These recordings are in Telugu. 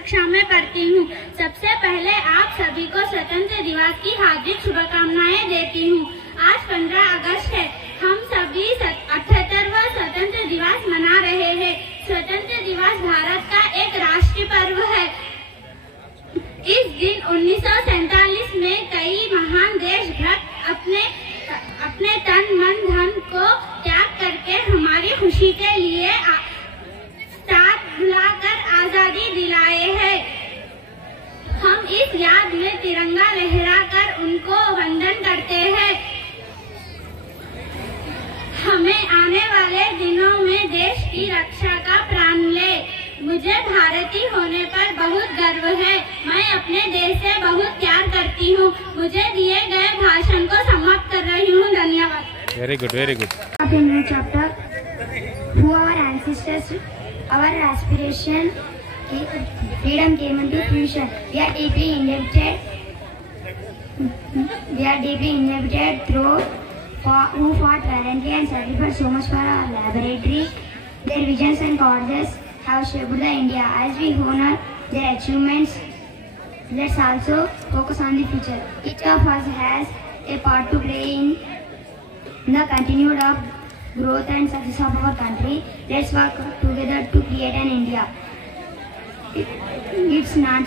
कक्षा में पढ़ती हूँ। सबसे पहले आप सभी को स्वतंत्र दिवस की हार्दिक शुभकामनाएं देती हूँ। आज 15 अगस्त है। हम सभी 78वां स्वतंत्र दिवस मना रहे हैं। स्वतंत्र दिवस भारत का एक राष्ट्रीय पर्व है। इस दिन 1947 में कई महान देशभक्त अपने तन मन धन को त्याग करके हमारी खुशी के लिए साथ बुलाकर आजादी दिलाए हैं। हम इस याद में तिरंगा लहराकर उनको वंदन करते हैं। हमें आने वाले दिनों में देश की रक्षा का प्रण ले। मुझे भारतीय होने पर बहुत गर्व है। मैं अपने देश से बहुत प्यार करती हूँ। मुझे दिए गए भाषण को समाप्त कर रही हूँ। धन्यवाद। Very good, very good. Chapter who our ancestors, our aspiration, freedom came into fruition. We are deeply indebted through who fought valiantly and sacrificed so much for our laboratory. Their visions and causes have shaped the India. As we honor their achievements, let's also focus on the future. Each of us has a part to play in the continued growth and success of our country. Let's work together to create an India. It's not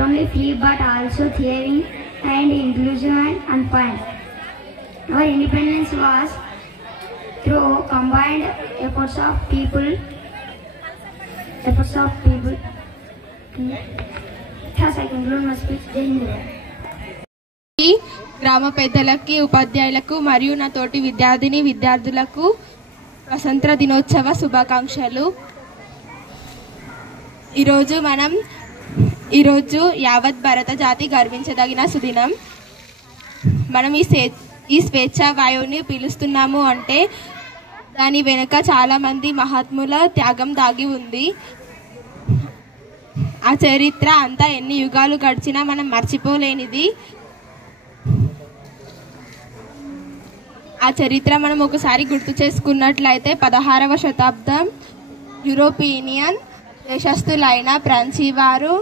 only free but also thriving and inclusive and fun. Our independence was through combined efforts of people. Thus I conclude my speech. Jai Hind. గ్రామ పెద్దలకి, ఉపాధ్యాయులకు మరియు నా తోటి విద్యార్థులకు స్వతంత్ర దినోత్సవ శుభాకాంక్షలు. ఈరోజు యావత్ భారత జాతి గర్వించదగిన సుదినం. మనం ఈ స్వేచ్ఛా వాయువుని పీలుస్తున్నాము అంటే దాని వెనుక చాలా మంది మహాత్ముల త్యాగం దాగి ఉంది. ఆ చరిత్ర అంతా ఎన్ని యుగాలు గడిచినా మనం మర్చిపోలేనిది. ఆ చరిత్ర మనం ఒకసారి గుర్తు చేసుకున్నట్లయితే 16వ శతాబ్దం యూరోపియన్ దేశస్థులైన ఫ్రాన్సీ వారు,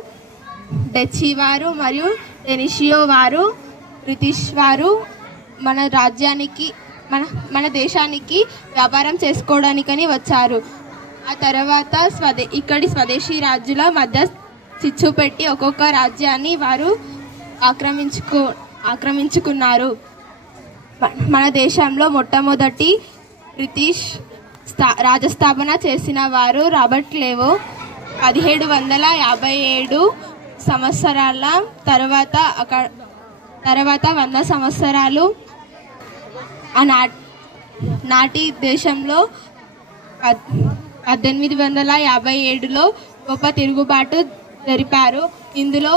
డచ్చి వారు మరియు డెనిషియో వారు, బ్రిటిష్ వారు మన దేశానికి వ్యాపారం చేసుకోవడానికని వచ్చారు. ఆ తర్వాత ఇక్కడి స్వదేశీ రాజుల మధ్య చిచ్చు పెట్టి ఒక్కొక్క రాజ్యాన్ని వారు ఆక్రమించుకున్నారు. మన దేశంలో మొట్టమొదటి బ్రిటిష్ రాజస్థాపన చేసిన వారు రాబర్ట్ క్లైవ్. 1757 సంవత్సరాల తర్వాత 100 సంవత్సరాలు నాటి దేశంలో 1857లో గొప్ప తిరుగుబాటు జరిపారు. ఇందులో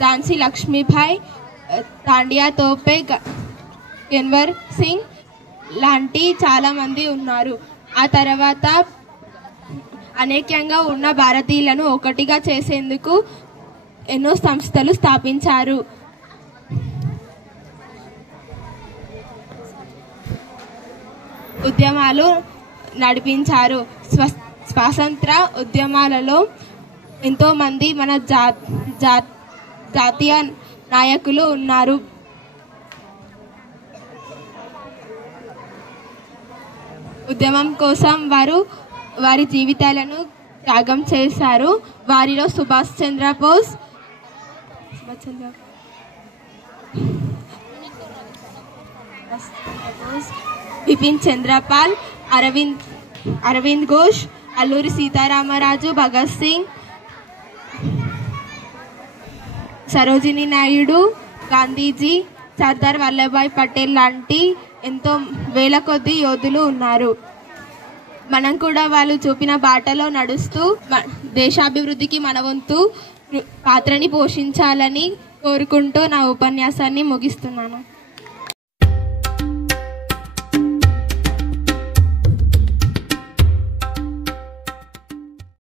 ఝాన్సీ లక్ష్మీబాయి, తాండియా తోపే, గన్వర్ సింగ్ లాంటి చాలా మంది ఉన్నారు. ఆ తర్వాత అనేకంగా ఉన్న భారతీయులను ఒకటిగా చేసేందుకు ఎన్నో సంస్థలు స్థాపించారు. ఉద్యమాలు నడిపించారు. స్వాతంత్ర ఉద్యమాలలో ఎంతో మంది మన జాతీయ నాయకులు ఉన్నారు. ఉద్యమం కోసం వారి జీవితాలను త్యాగం చేశారు. వారిలో సుభాష్ చంద్రబోస్, బిపిన్ చంద్రపాల్, అరవింద్ ఘోష్, అల్లూరి సీతారామరాజు, భగత్ సింగ్, సరోజినీ నాయుడు, గాంధీజీ, సర్దార్ వల్లభాయ్ పటేల్ లాంటి ఎంతో వేల కొద్ది యోధులు ఉన్నారు. మనం కూడా వాళ్ళు చూపిన బాటలో నడుస్తూ దేశాభివృద్ధికి మన వంతు పాత్రని పోషించాలని కోరుకుంటూ నా ఉపన్యాసాన్ని ముగిస్తున్నాను.